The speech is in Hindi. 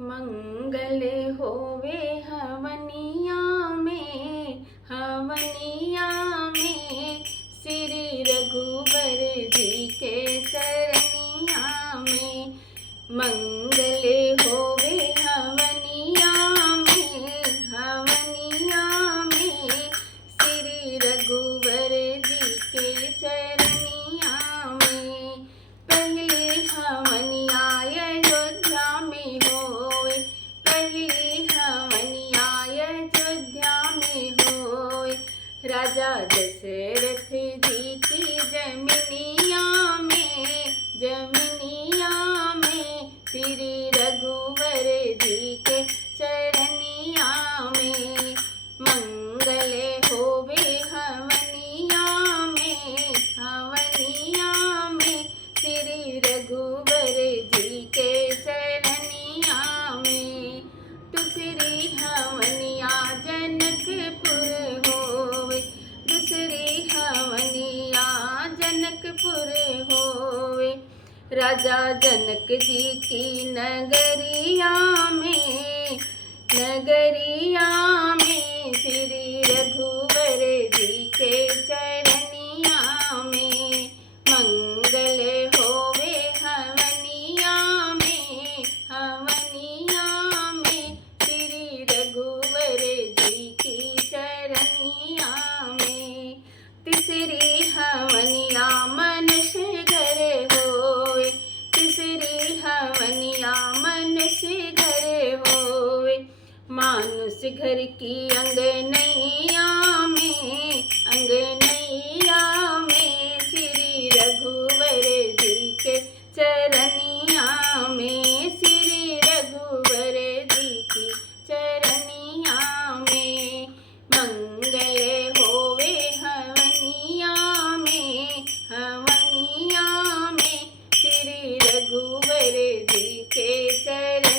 मंगल होवे हवनिया में श्री रघुवर जी के चरनिया में। मंगल होवे हवनिया में श्री रघुवर जी के चरनिया में। पहले हवनिया अयोध्या में होए, पहली हवनिया अयोध्या में होए। राजा दशरथ जी की जमीनिया में श्री रघुवर जी के चरनिया में। मंगल होवे हवनिया में श्री रघुवर जी के चरनिया में। दूसरी हवनिया जनकपुर होवे, दूसरी हवनिया जनकपुर होवे। राजा जनक जी की नगरिया में श्री रघुवर जी के चरनिया में। मंगल होवे हवनिया में श्री रघुवर जी की चरनिया में। तीसरी हवनिया मनुष्य घर होए, तीसरी हवनिया मनुष्य घर होए। मानुष घर की अंगनैया में श्री रघुवर जी के चरनिया में, श्री रघुवर जी की चरनिया में। मंगल होवे हवनिया में श्री रघुवर जी के चरनिया